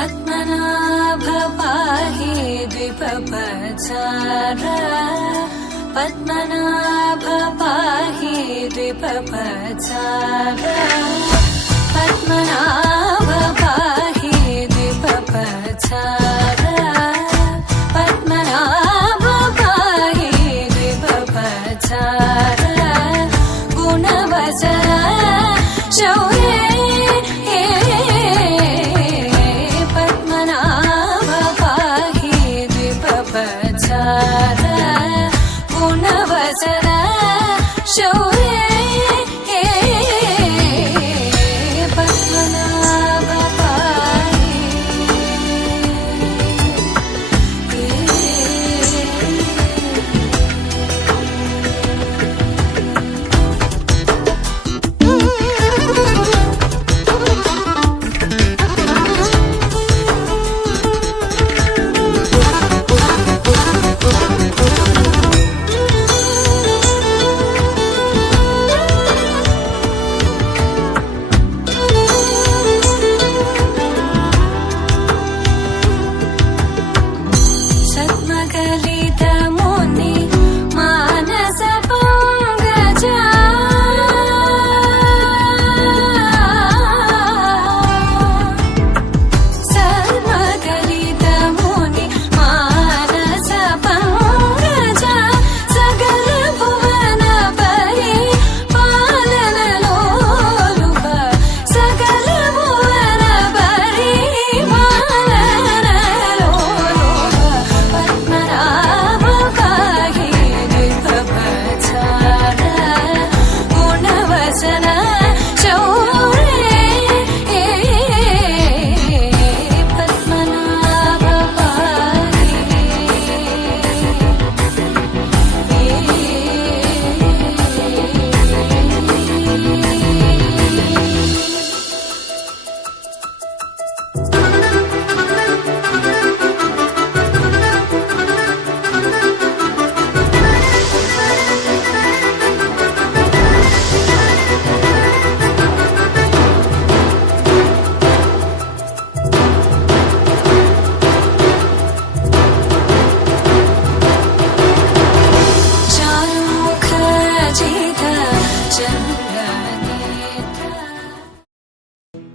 పద్మనాభ పాహి ద్విపపచార పద్మనాభ పాహి ద్విపపచార పద్మనాభ పాహి ద్విపపచార పద్మనాభ పాహి ద్విపపచార గుణవచన శౌర్య గుణవచన శౌర్య పద్మనాభ పాహి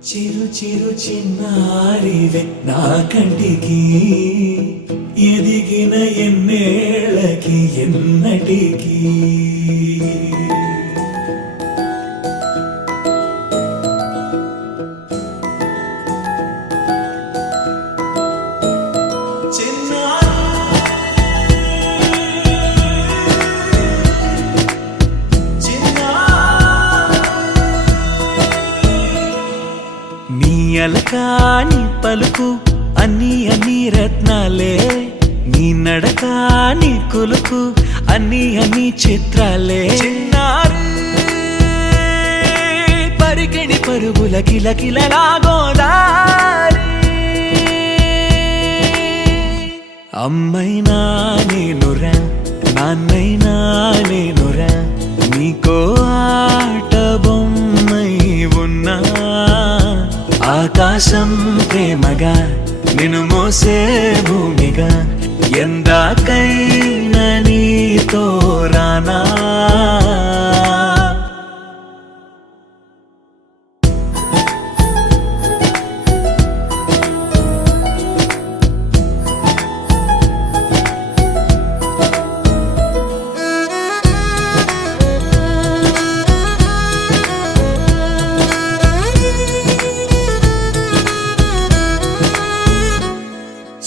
చిరు చిరు చిన్నారివే నా కంటికి ఎదిగిన ఎన్నేళ్ళకి ఎన్నటికి అలకాని పలుకు అన్ని అన్ని రత్నాలే నీ నడకాని కొలుకు అన్ని అన్ని చిత్రాలే పరికిణి పరుగుల కిలకిలలాగోదారి అమ్మైనా నేనురా నాన్నైనా నేనురా నీకో ఆట బొమ్మై ఉన్నా ఆకాశం ప్రేమగా నిన్ను మోసే భూమిగా ఎందాకైనా నీతో రానా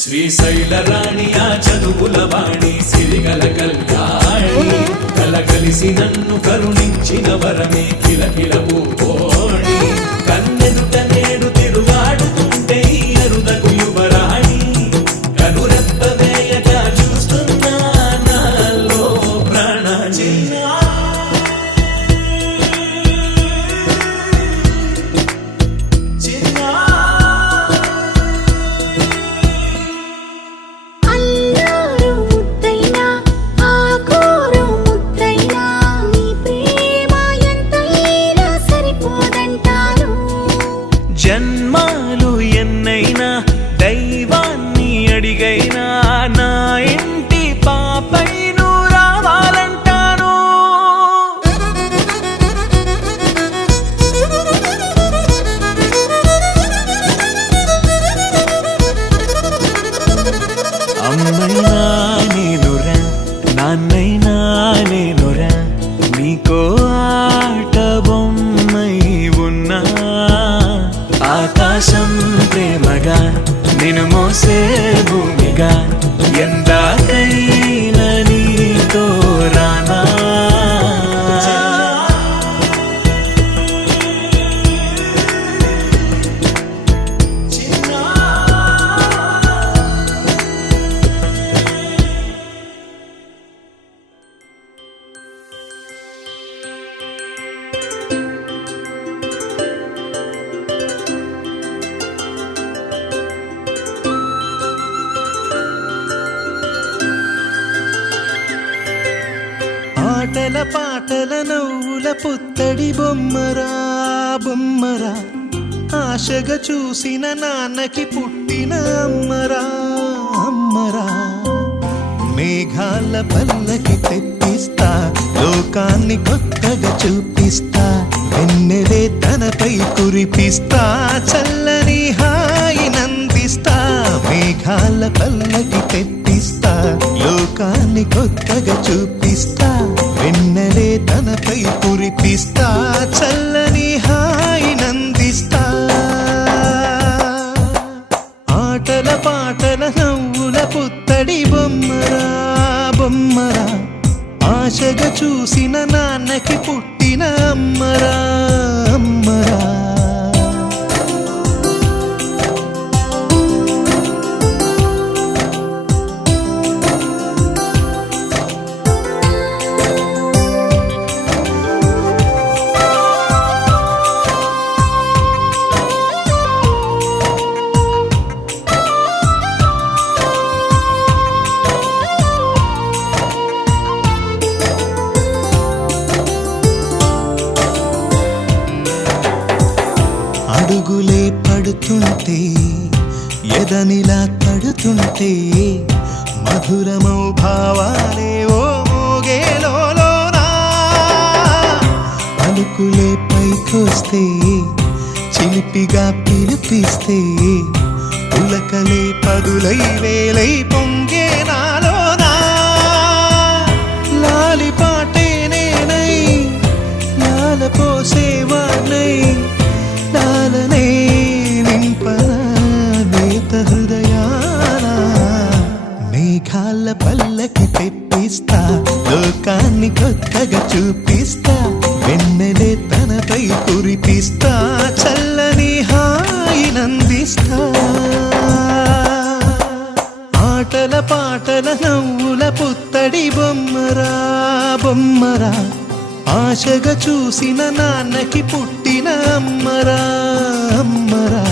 శ్రీశైల రాణి ఆ చదువుల వాణి సిరిగల కళ్యాణి కలగలిసి నన్ను కరుణించిన వరమే కిలకిల పూకోణి కన్నెదుట నేడు తిరుగాడుతుంటే అరుదకు యువరాణి కనురెప్ప వేయక చూస్తున్నా నాలో ప్రాణ ప్రేమ ఎంతైనా పాటల నవ్వుల పుత్తడి బొమ్మరా బొమ్మరా ఆశగా చూసిన నాన్నకి పుట్టిన అమ్మరా అమ్మరా మేఘాల పల్లకి తెప్పిస్తా లోకాన్ని కొత్తగా చూపిస్తా వెన్నెలే తనపై కురిపిస్తా చల్లని హాయినందిస్తా మేఘాల పల్లకి తెప్పిస్తా లోకాన్ని కొత్తగా చూపిస్తా వెన్నెలే తనపై కురిపిస్తా చల్లని హాయినందిస్తా ఆటల పాటల నవ్వుల పుత్తడి బొమ్మరా బొమ్మరా ఆశగా చూసిన నాన్నకి పుట్టిన అమ్మరా అమ్మరా అడుగులే పడుతుంటే ఎదనిలా తడుతుంటే మధురమౌ భావాలే ఓ మోగేలోనా పలుకులే పైకొస్తే చిలిపిగా పిలిపిస్తే పులకలే పదులై వేలై పొంగే నాలోనా లాలి పాటే నేనై లాల పోసేవాణ్ణై లాలనే నింపన నేత హృదయాన మేఘాల పల్లకి తెప్పిస్తా లోకాన్ని కొత్తగా చూపిస్తా వెన్నెలే తనపై కురిపిస్తా చల్లని హాయినందిస్తా ఆటల పాటల నవ్వుల పుత్తడి బొమ్మరా బొమ్మరా ఆశగా చూసిన నాన్నకి పుట్టిన అమ్మరా అమ్మరా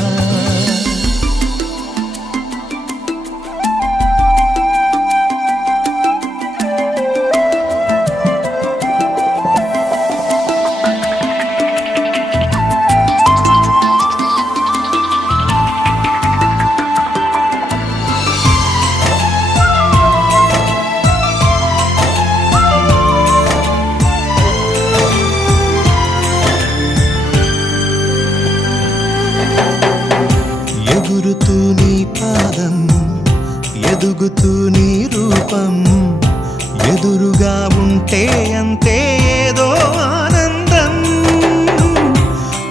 ఎగురుతూ నీ పాదం ఎదుగుతూ నీ రూపం ఎదురుగా ఉంటే అంతే ఏదో ఆనందం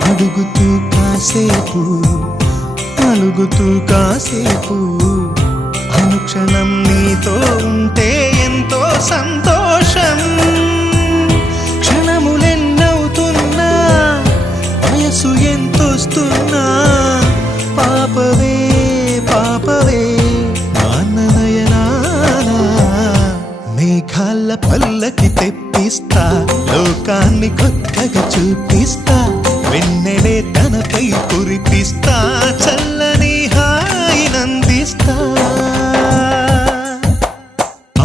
అడుగుతూ కాసేపు అలుగుతూ కాసేపు అనుక్షణం నీతో ఉంటే ఎంతో సంతోషం క్షణములెన్నవుతున్నా వయసు ఎంతొస్తున్నా పాపవే పాపవే నాన్ననయనానా మేఘాల పల్లకి తెప్పిస్తా లోకాన్ని కొత్తగా చూపిస్తా వెన్నెలే తనపై కురిపిస్తా చల్లని హాయినందిస్తా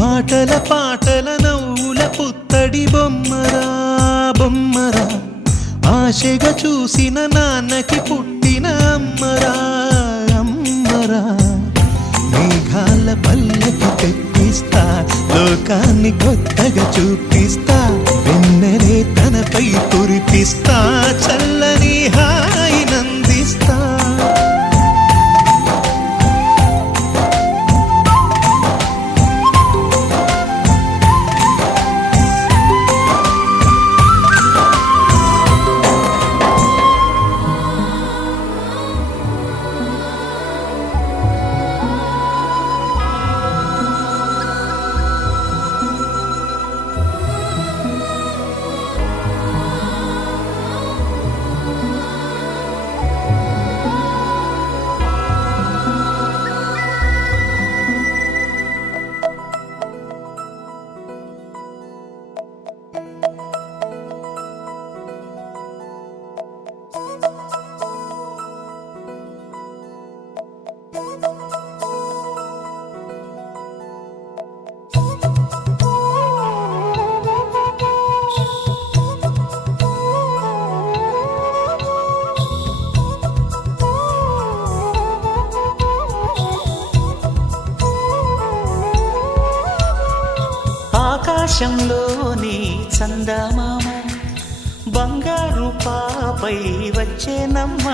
ఆటల పాటల నవ్వుల పుత్తడి బొమ్మరా బొమ్మరా ఆశగా చూసిన నాన్నకి పుట్టిన అమ్మరా అమ్మరా మేఘాల పల్లకి తెప్పిస్తా లోకాన్ని కొత్తగా చూపిస్తా వెన్నెలే తనపై కురిపిస్తా చల్లని హాయినందిస్తా ఆకాశంలోని చందమామ బంగారు పాపై వచ్చేనమ్మ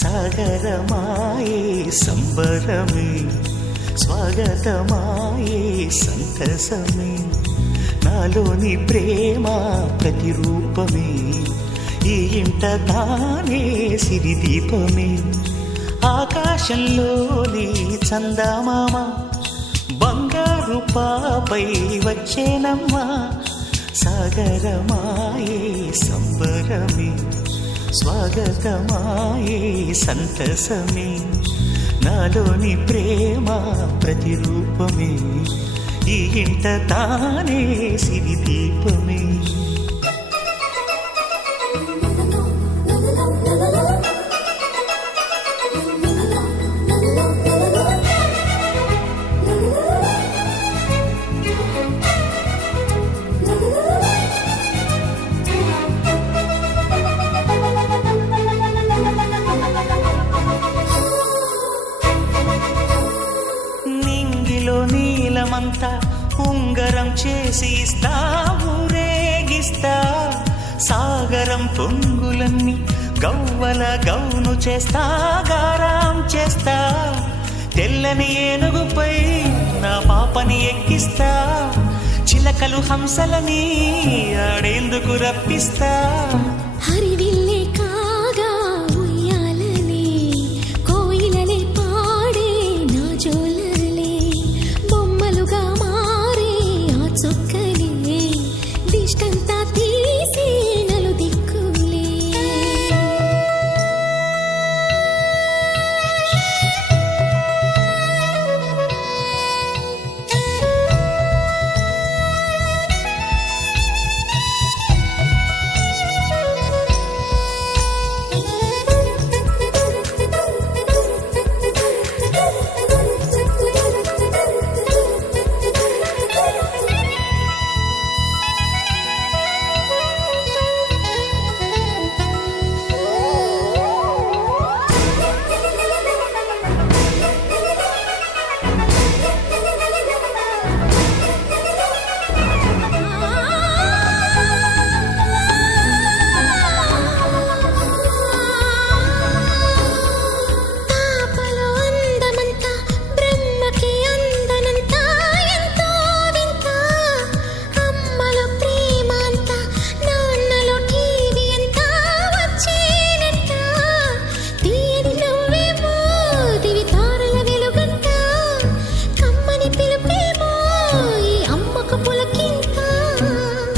సాగరమాయే సంబరమే స్వాగతమాయే సంతసమే నాలోని ప్రేమ ప్రతిరూపమే ఈ ఇంట తానే సిరిదీపమే ఆకాశంలోని చందమామ బంగారు పాపై వచ్చేనమ్మా సాగరమాయే సంబరమే స్వాగతమాయే సంతసమే నాలోని ప్రేమ ప్రతిరూపమే ఈ ఇంట తానే సిరిదీపమే నీలమంతా ఉంగరం చేసి ఇస్తా ఊరేగిస్తా సాగరం పొంగులన్నీ గవ్వల గౌను చేస్తా గారాం చేస్తా తెల్లని ఏనుగుపై నా పాపని ఎక్కిస్తా చిలకలు హంసలని ఆడేందుకు రప్పిస్తా హరివిల్లే కాగా ఉయ్యాలలే కోయిలలే పాడే నా జోలలే బొమ్మలుగా మారే ఆ చుక్కలే దిష్టంతా తీసి నలు దిక్కులే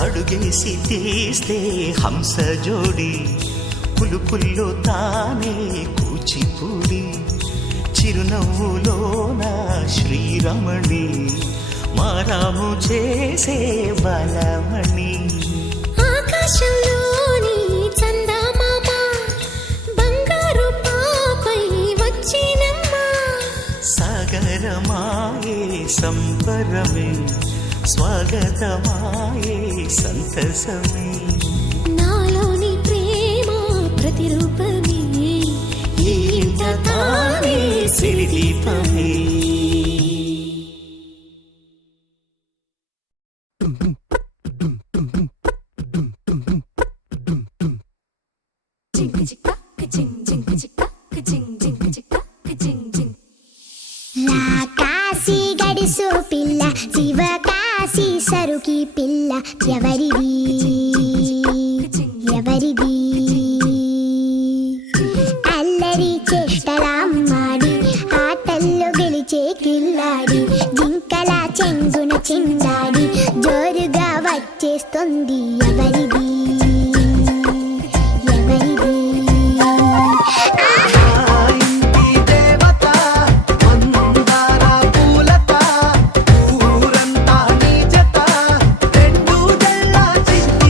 అడుగేసి తీస్తే హంస జోడి పులుపుల్లో తానే కూచిపూడి చిరునవ్వులోన శ్రీరమణి మారాము చేసే బలమణి ఆకాశంలోని చందమామ బంగారు పాపై వచ్చినమ్మా సాగరమాయే సంబరమే స్వాగతమాయే సంతసమే నాలోని ప్రేమ ప్రతిరూపమే ఈ ఇంట తానే సిరిదీపమే కాశీ గడిసు పిల్ల శివ కాశీ సరుకి పిల్ల ఎవరిది ఎవరిది అల్లరి చేష్టలామ్మాడి ఆటల్లో గెలిచే కిల్లాడి జింకల చెంగున చిందాడి జోరుగా వచ్చేస్తుంది ఎవరిది ఎవరిది ఊరంతా నీ జత రెండు జల్ల చిట్టి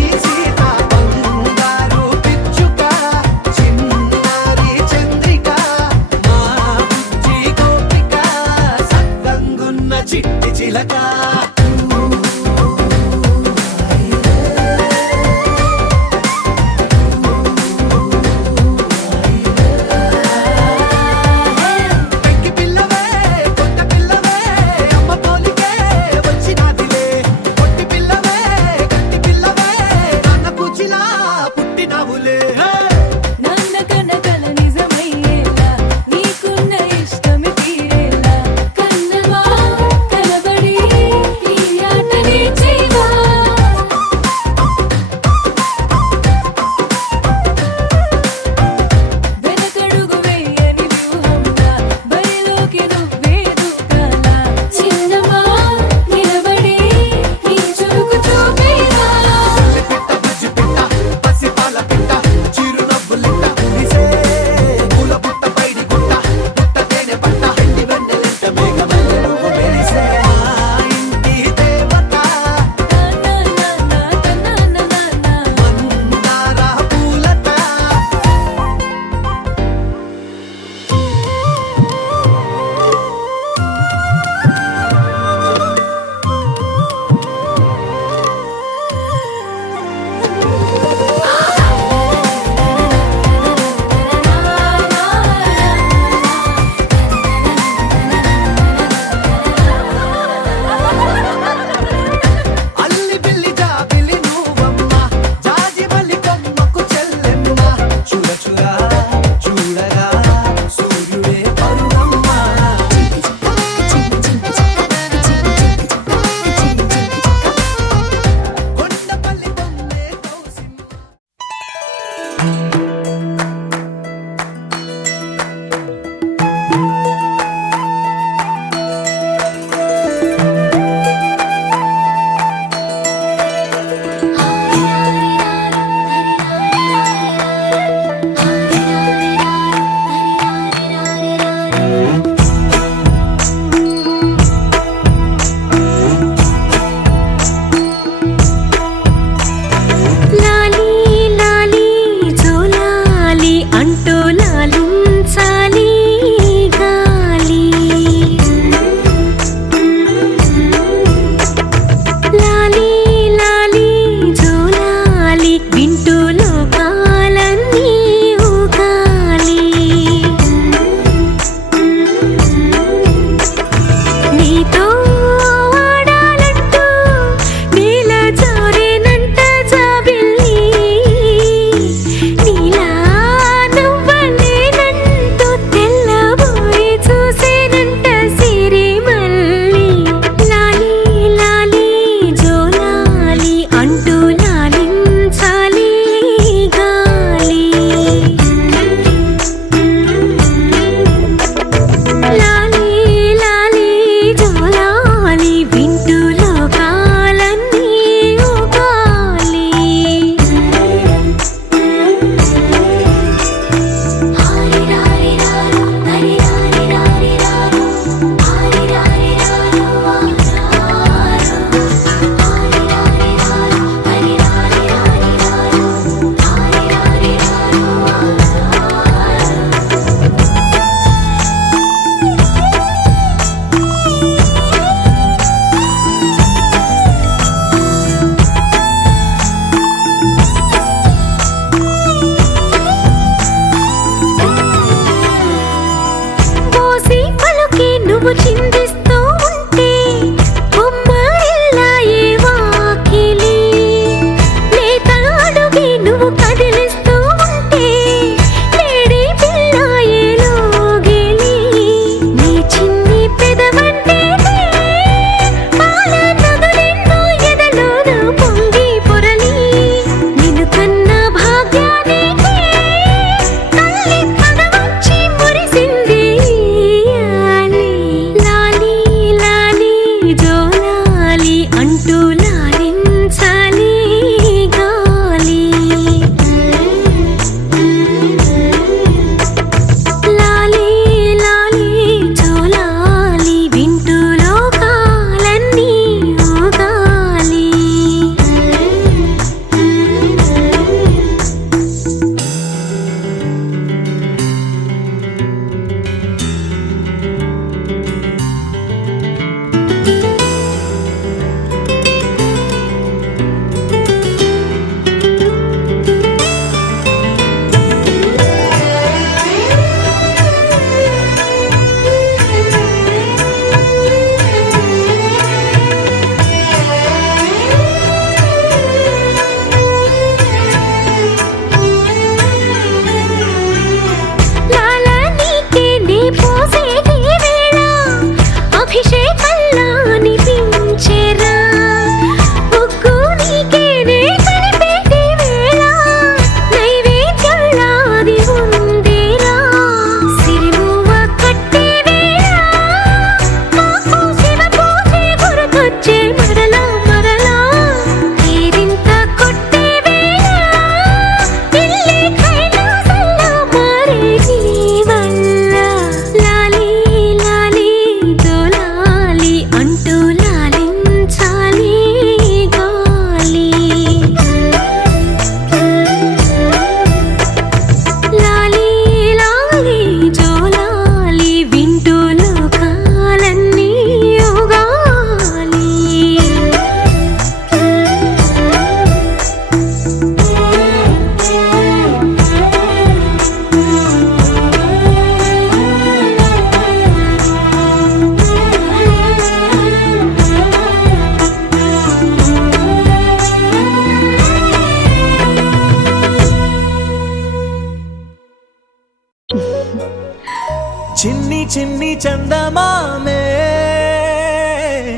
చిన్ని చిన్ని చందమామే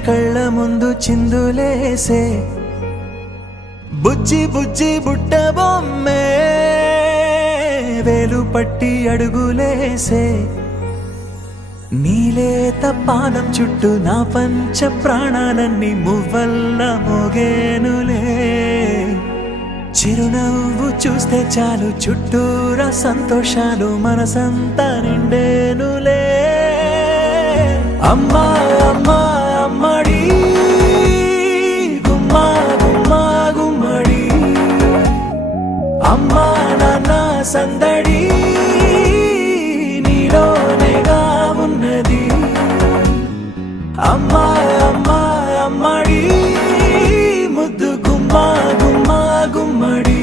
కళ్ళ ముందు చిందులేసే బుజ్జి బుజ్జి బుట్ట బొమ్మే వేలు పట్టి అడుగులేసే నీలేత పానం చుట్టూ నా పంచ ప్రాణాలన్నీ మువ్వల్ల మోగేనులే చిరునవ్వు చూస్తే చాలు చుట్టూరా సంతోషాలు మనసంతా నిండేనులే అమ్మా అమ్మా అమ్మడి గుమ్మా గుమ్మా గుమ్మడి అమ్మా నాన్న సందడి నీలోనేగా ఉన్నది అమ్మా అమ్మా అమ్మడి ముద్దు గుమ్మా గుమ్మా గుమ్మడి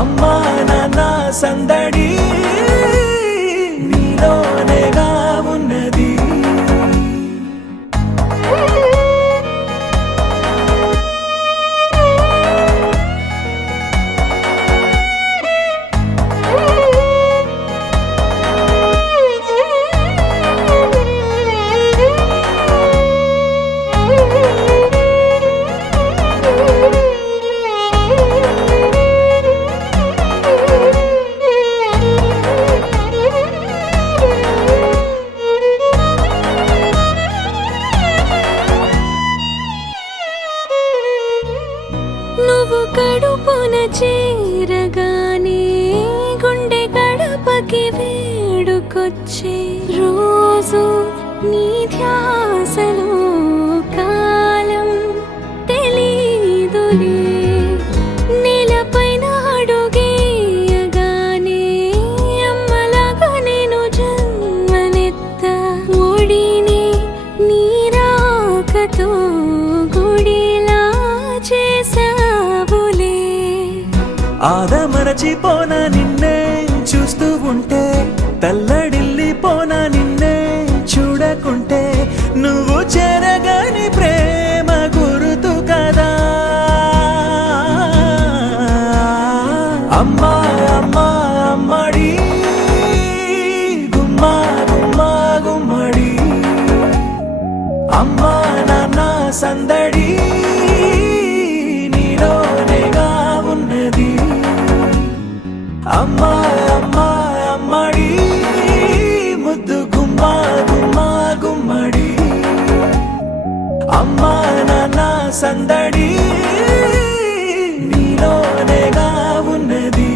అమ్మా నాన్న సందడి నీలోనేగా ఉన్నది నువ్వు కడుపున చేరగానే గుండె గడపకి వేడుకొచ్చే రోజు నీ ధ్యాసలో కాలం తెలీదులే నేలపైన అడుగేయగానే అమ్మలాగా నేను జన్మనెత్త ఒడిని నీ రాకతో గుడిలా చేసావులే ఆదమరచిపోన నిన్నే చూస్తూ ఉంటే తల్లడిల్లిపోన నిన్నే చూడకుంటే నువ్వు చెరగని ప్రేమ గురుతు కదా అమ్మా అమ్మా అమ్మడి గుమ్మా గుమ్మా గుమ్మడి అమ్మా నాన్న సందడి నీలోనేగా ఉన్నది అమ్మా అమ్మా అమ్మడి ముద్దు గుమ్మా గుమ్మా గుమ్మడి అమ్మా నాన్న సందడి నీలోనేగా ఉన్నది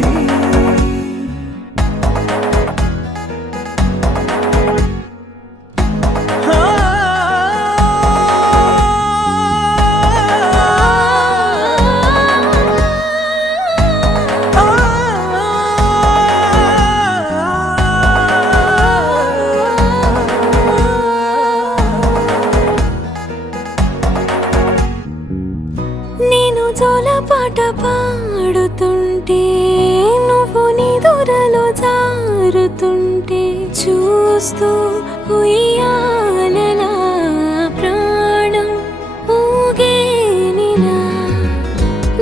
నేను జోలపాట పాడుతుంటే నువ్వు నీ దూరలో జారుతుంటే చూస్తూ ఉయ్యాలలా ప్రాణం ఊగేనిలా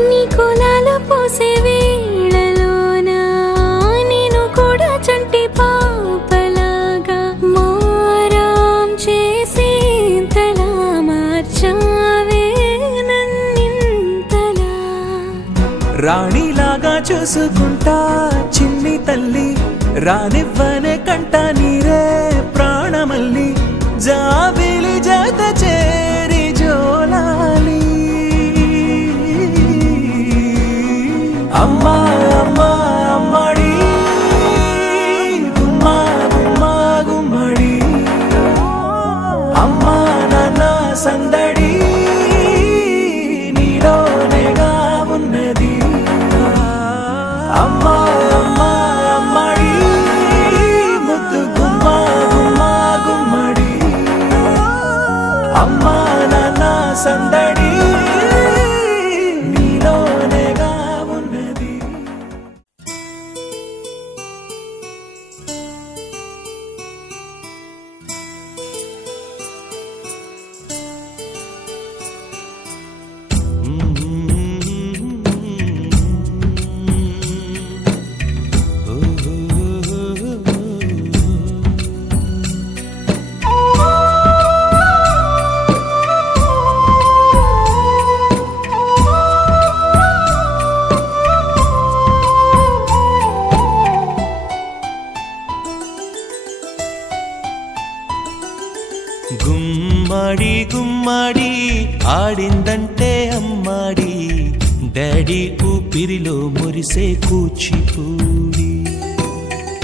నీ కులాలు పోసే వేళలోనా నేను కూడా చంటి పాపలాగా మారాం చేసి తలా మార్చావే రాణిలాగా చూసుకుంటా చిన్ని తల్లి రానివ్వనే కంట నీరే ప్రాణమల్లి జాబిలి జత చేరి జోలాలి అమ్మా అమ్మా అమ్మడి గుమ్మా గుమ్మా గుమ్మడి అమ్మా నాన్న సందడి నీలోనేగా ఉన్నది అమ్మా అమ్మా అమ్మడి ముద్దు గుమ్మా గుమ్మా గుమ్మడి గుమ్మాడి ఆడిందంటే అమ్మాడి డాడీ ఊపిరిలో మురిసే కూచిపూడి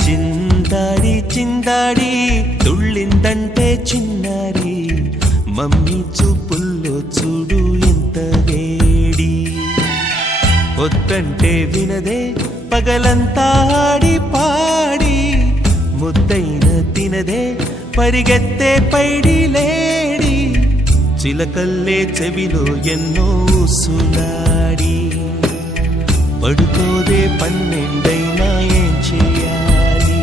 చిందాడి చిందాడి తుళ్ళిందంటే చిన్నారి మమ్మీ చూపుల్లో చూడు ఎంత వేడి వద్దంటే వినదే పగలంతా ఆడి పాడి ముద్దైన తినదే పరిగెత్తే పైడి లేడి చిలకల్లే చెవిలో ఎన్నో సులాడి పడుకోదే పన్నెండైనా ఏం చేయాలి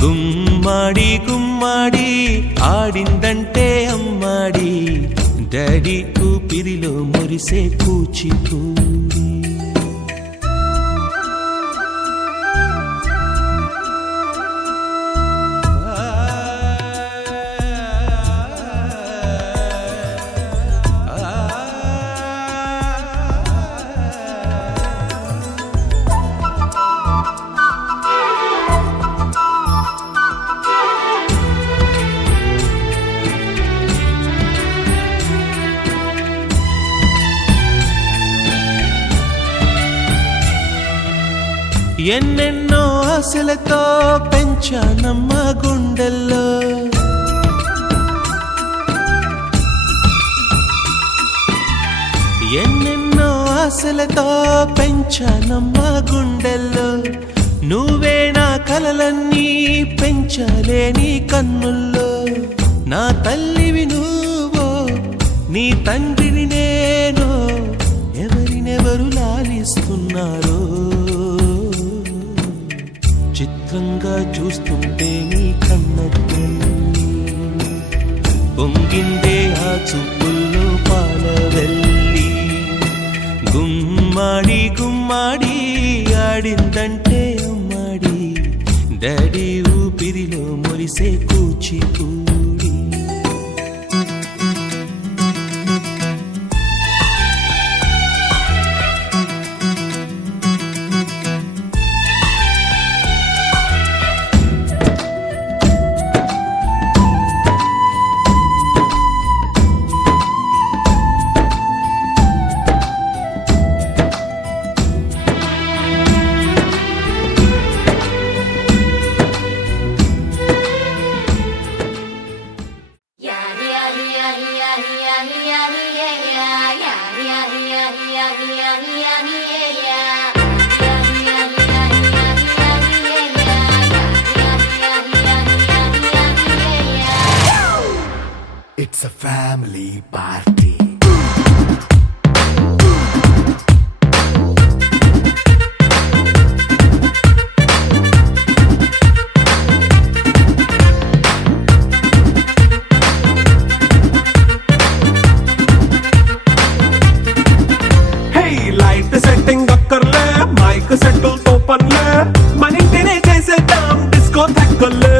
గుమ్మాడి గుమ్మాడి ఆడిందంటే అమ్మాడి డాడీ ఊపిరిలో మురిసే కూచిపూడి ఎన్నెన్నో ఆశలతో పెంచానమ్మ గుండెల్లో ఎన్నెన్నో ఆశలతో పెంచానమ్మ గుండెల్లో నువ్వే నా కలలన్నీ పెంచాలే నీ కన్నుల్లో నా తల్లివి నువ్వో నీ తండ్రిని నేను ఎవరినెవరు లాలిస్తున్నారో చిత్రంగా చూస్తుంటే నీ కన్నట్టు పొంగిందే ఆ చూపుల్లో పాలవెల్లి గుమ్మాడి గుమ్మాడి ఆడిందంటే అమ్మాడి డాడీ ఊపిరిలో మురిసే Kuchipudi It's a family party. Hey, light setting akkarle, mic settle to panle, manintine chesedam disco thakkale.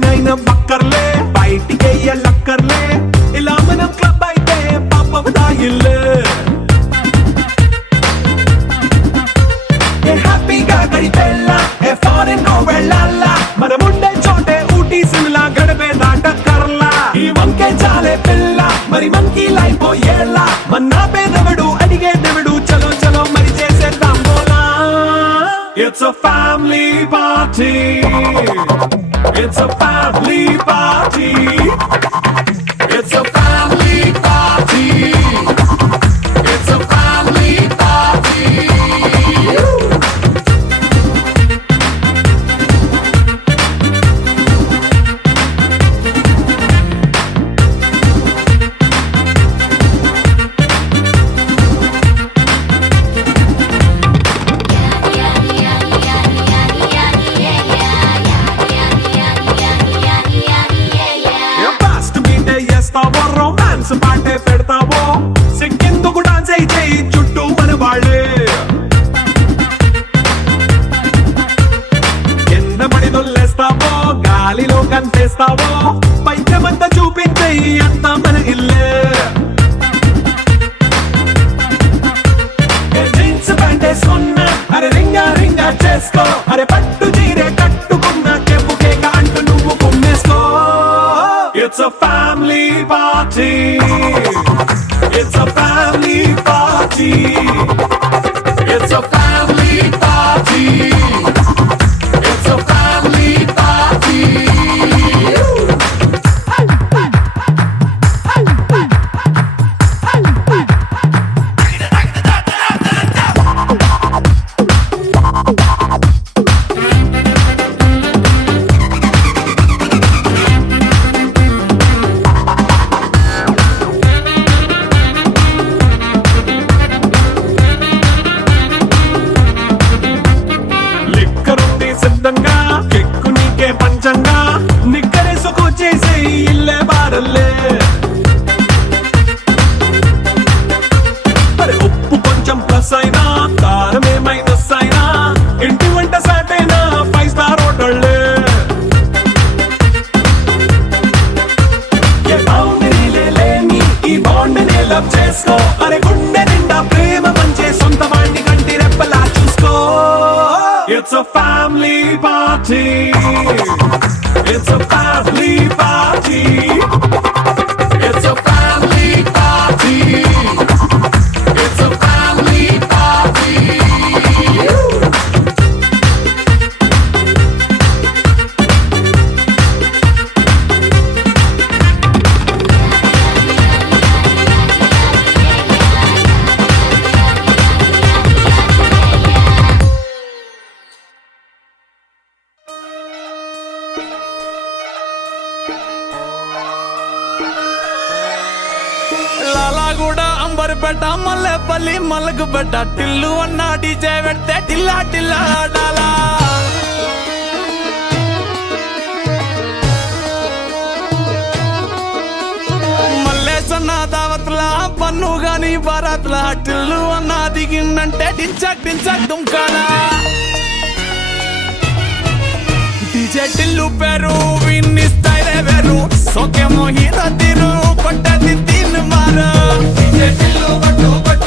నైన బక్కర్లే బయటికి లక్కర్లే ఇలా మనం క్లబ్ అయితే పాపం దాయిల్లే ఏ హ్యాపీగా గడిపెళ్ళ ఏ ఫారెన్ నో వెళ్ళాల మనముండే చోటే ఊటీ సిమ్లా గడిపే దాటక్కర్లా ఈ వంకే చాలే పిల్ల మరి మంకీ లైఫ్ ఏళ్ళ మన్నా పేదవడు అడిగే దేవుడు చలో చలో మరి చేసేద్దాం బోలా It's a family party. It's a family party. It's a family party. It's a family party. Romance పాటే పెడతావో సిగ్గెందుకు డాన్స్ అయితే చుట్టూ మన వాళ్ళే ఎన్న పడి దొల్లేస్తావో గాలిలో కంటేస్తావో పైద్యమంతా చూపించే అంతా మన ఇల్లే జీన్స్ ప్యాంట్ వేసుకున్నా అరే రింగా రింగా చేసుకో అరే పట్టు చీరే కట్టుకున్నా చెప్పు కేక అంటూ It's a family party. It's a family party. It's a family party. It's a family party. లిక్కరుంది సిద్ధంగా కెక్కు నీకే పంచంగా నిక్కరేసుకొచ్చేసే ఇల్లే బారల్లే మరి ఉప్పు కొంచెం ప్లస్ అయినా కారమే మైనస్ అయినా ఇంటి వంట సాటైనా 5 స్టార్ హోటళ్ళే ఏ బౌండరీలే లేని ఈ బాండ్ని లవ్ చేసుకో అరే గుండె నిండా ప్రేమ పంచే సొంత వాణ్ణి కంటి రెప్పలా చూసుకో It's a family party. It's a family party. It's a family party. It's a family party. Lalaguda Amberpet Mallepally మల్లకుపేట Tillu అన్న డీజే పెడితే టిల్లా టిల్లా ఆడాలా మల్లేసన్న దావత్ల పన్ను గాని బారాత్ల టిల్లు అన్న దిగిందంటే డించక్ డించక్ దుంకాలా డీజే టిల్లు పేరు విన్ని స్టైల్ వేరు సోకేమో హీరో తీరు కొట్టది తీన్ మారు డీజే టిల్లు పట్టు